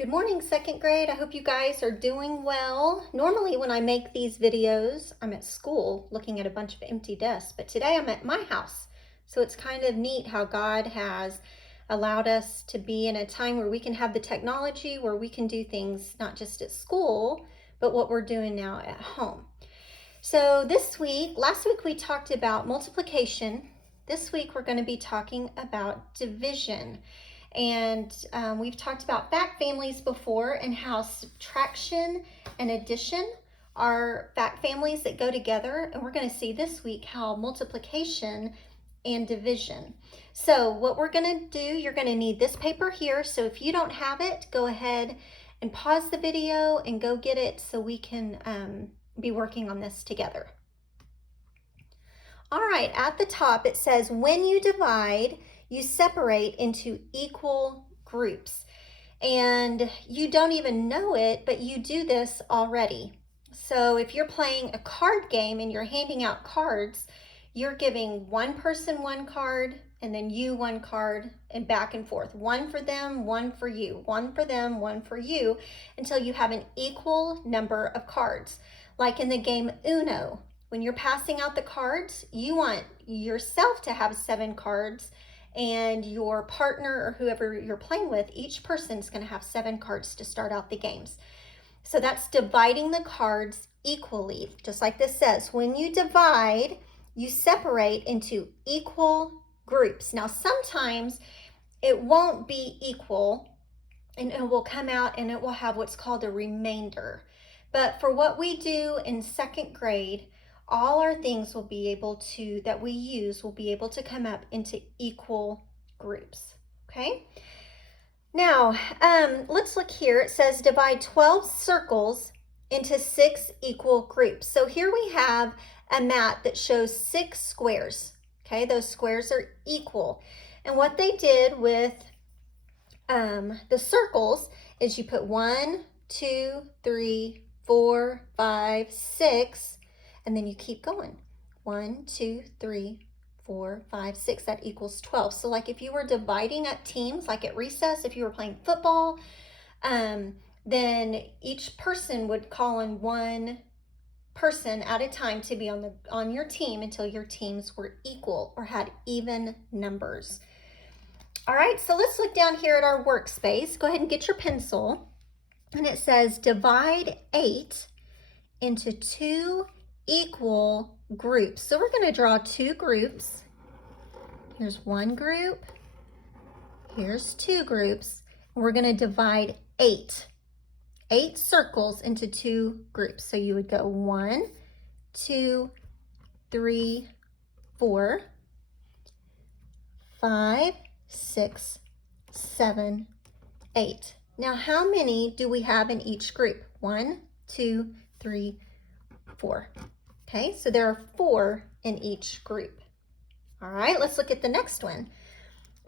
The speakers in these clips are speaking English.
Good morning, second grade. I hope you guys are doing well. Normally when I make these videos, I'm at school looking at a bunch of empty desks, but today I'm at my house. So it's kind of neat how God has allowed us to be in a time where we can have the technology, where we can do things not just at school, but what we're doing now at home. So last week we talked about multiplication. This week we're going to be talking about division. And we've talked about fact families before and how subtraction and addition are fact families that go together. And we're going to see this week how multiplication and division. So what we're going to do, you're going to need this paper here. So if you don't have it, go ahead and pause the video and go get it so we can be working on this together. All right, at the top it says, when you divide, you separate into equal groups. And you don't even know it, but you do this already. So if you're playing a card game and you're handing out cards, you're giving one person one card and then you one card and back and forth. One for them, one for you, one for them, one for you, until you have an equal number of cards. Like in the game Uno, when you're passing out the cards, you want yourself to have 7 cards and your partner or whoever you're playing with, each person's going to have 7 cards to start out the games. So that's dividing the cards equally. Just like this says, when you divide, you separate into equal groups. Now, sometimes it won't be equal and it will come out and it will have what's called a remainder. But for what we do in second grade, all our things will be able to, that we use, will be able to come up into equal groups, okay? Now, let's look here. It says divide 12 circles into 6 equal groups. So here we have a mat that shows 6 squares, okay? Those squares are equal. And what they did with the circles is you put 1, 2, 3, 4, 5, 6, and then you keep going. 1, 2, 3, 4, 5, 6, that equals 12. So like if you were dividing up teams, like at recess, if you were playing football, then each person would call on one person at a time to be on your team until your teams were equal or had even numbers. All right, so let's look down here at our workspace. Go ahead and get your pencil. And it says divide 8 into 2 equal groups. So we're going to draw 2 groups. Here's one group. Here's 2 groups. We're going to divide 8 circles into 2 groups. So you would go 1, 2, 3, 4, 5, 6, 7, 8. Now, how many do we have in each group? 1, 2, 3, 4. Okay, so there are 4 in each group. All right, let's look at the next one.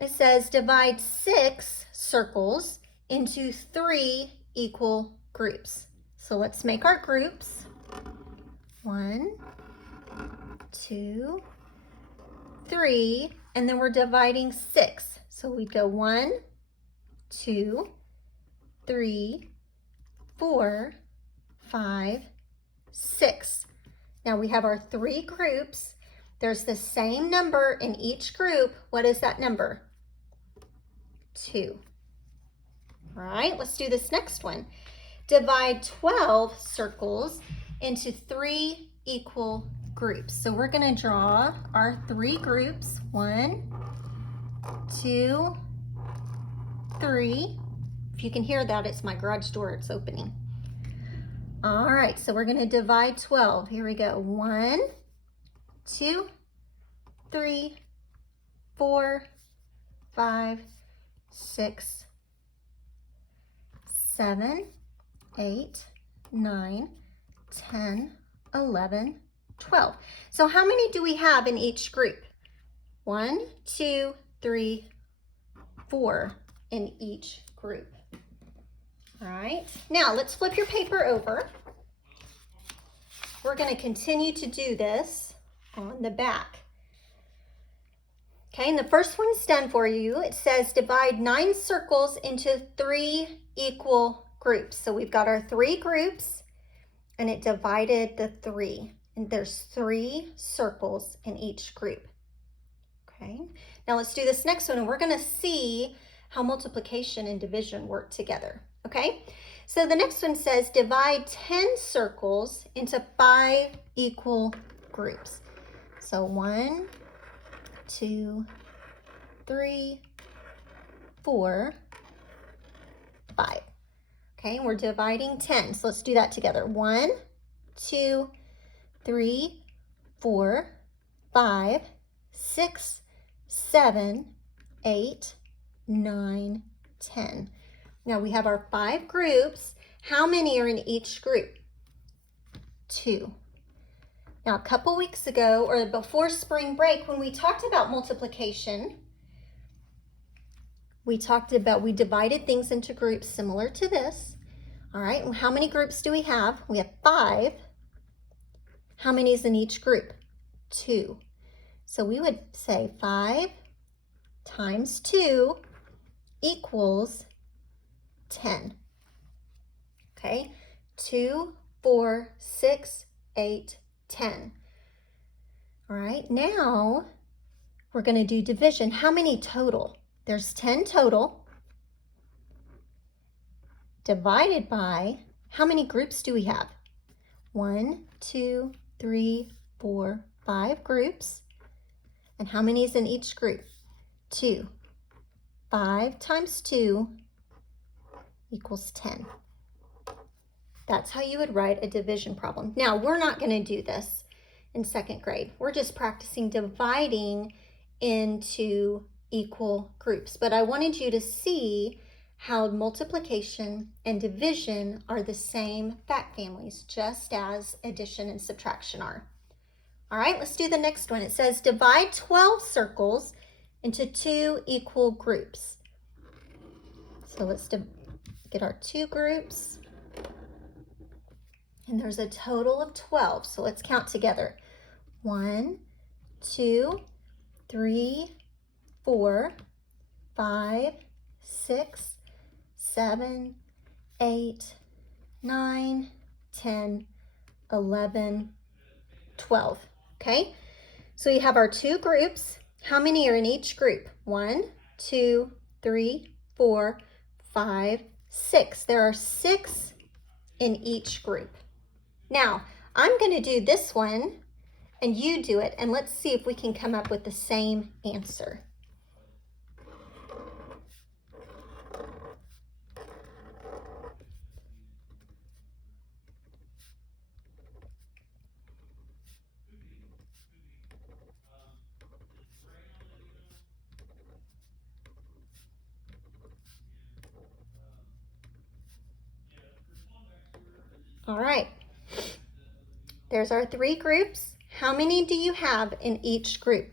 It says divide 6 circles into 3 equal groups. So let's make our groups. 1, 2, 3, and then we're dividing 6. So we'd go 1, 2, 3, 4, 5, 6. Now we have our 3 groups. There's the same number in each group. What is that number? 2. All right, let's do this next one. Divide 12 circles into 3 equal groups. So we're going to draw our 3 groups. 1, 2, 3. If you can hear that, it's my garage door, it's opening. All right, so we're going to divide 12. Here we go. 1, 2, 3, 4, 5, 6, 7, 8, 9, 10, 11, 12. So how many do we have in each group? 1, 2, 3, 4 in each group. All right, now let's flip your paper over. We're going to continue to do this on the back. Okay, and the first one's done for you. It says divide 9 circles into 3 equal groups. So we've got our 3 groups, and it divided the 3. And there's 3 circles in each group. Okay, now let's do this next one, and we're going to see how multiplication and division work together. Okay, so the next one says divide 10 circles into 5 equal groups. So 1, 2, 3, 4, 5. Okay, and we're dividing 10. So let's do that together. 1, 2, 3, 4, 5, 6, 7, 8, 9, 10. Now we have our 5 groups. How many are in each group? 2. Now, a couple weeks ago, or before spring break, when we talked about multiplication, we divided things into groups similar to this. All right, and how many groups do we have? We have 5. How many is in each group? 2. So we would say 5 times 2 equals 10. Okay, 2, 4, 6, 8, 10. All right, now we're going to do division. How many total? There's 10 total. Divided by, how many groups do we have? 1, 2, 3, 4, 5 groups. And how many is in each group? 2. 5 times 2 equals 10. That's how you would write a division problem. Now, we're not going to do this in 2nd grade. We're just practicing dividing into equal groups. But I wanted you to see how multiplication and division are the same fact families, just as addition and subtraction are. All right, let's do the next one. It says divide 12 circles into 2 equal groups. So let's get our 2 groups. And there's a total of 12. So let's count together. 1, 2, 3, 4, 5, 6, 7, 8, 9, 10, 11, 12. Okay, so we have our 2 groups. How many are in each group? 1, 2, 3, 4, 5, 6. There are 6 in each group. Now, I'm going to do this one, and you do it, and let's see if we can come up with the same answer. All right, there's our 3 groups. How many do you have in each group?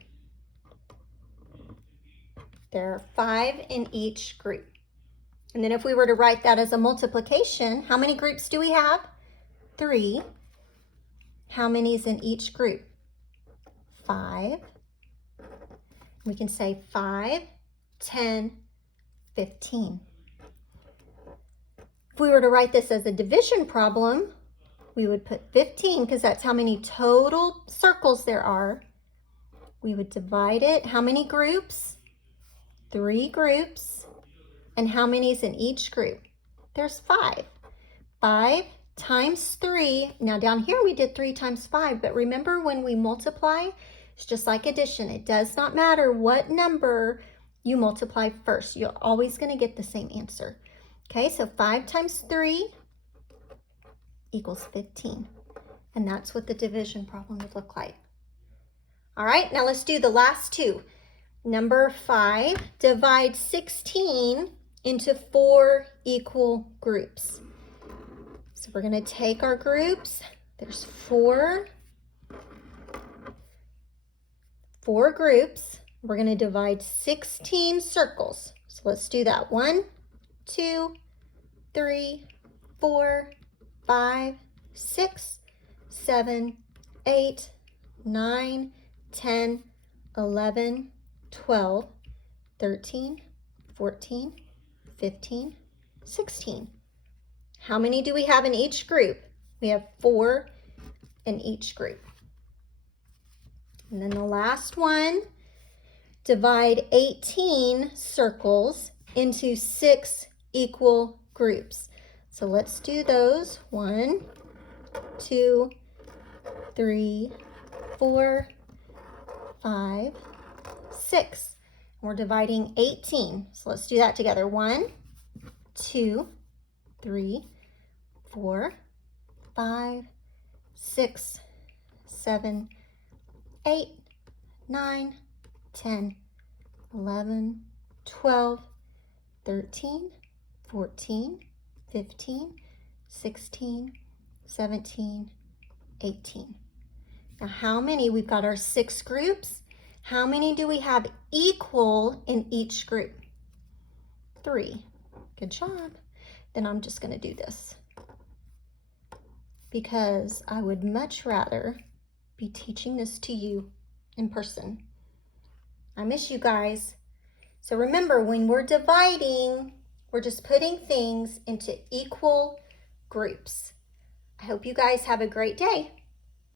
There are 5 in each group. And then if we were to write that as a multiplication, how many groups do we have? 3. How many is in each group? 5. We can say 5, 10, 15. If we were to write this as a division problem, we would put 15 because that's how many total circles there are. We would divide it. How many groups? 3 groups. And how many is in each group? There's 5. 5 times 3. Now down here we did 3 times 5, but remember when we multiply, it's just like addition. It does not matter what number you multiply first. You're always going to get the same answer. Okay, so 5 times 3 equals 15. And that's what the division problem would look like. All right, now let's do the last 2. Number 5, divide 16 into 4 equal groups. So we're going to take our groups. There's 4 groups. We're going to divide 16 circles. So let's do that. 1, 2, 3, 4, 5, 6, 7, 8, 9, 10, 11, 12, 13, 14, 15, 16. How many do we have in each group? We have 4 in each group. And then the last one, divide 18 circles into 6 equal groups. So let's do those. 1, 2, 3, 4, 5, 6. We're dividing 18. So let's do that together. 1, 2, 3, 4, 5, 6, 7, 8, 9, 10, 11, 12, 13, 14, 15, 16, 17, 18. Now how many? We've got our 6 groups. How many do we have equal in each group? 3. Good job. Then I'm just going to do this because I would much rather be teaching this to you in person. I miss you guys. So remember, when we're dividing, we're just putting things into equal groups. I hope you guys have a great day.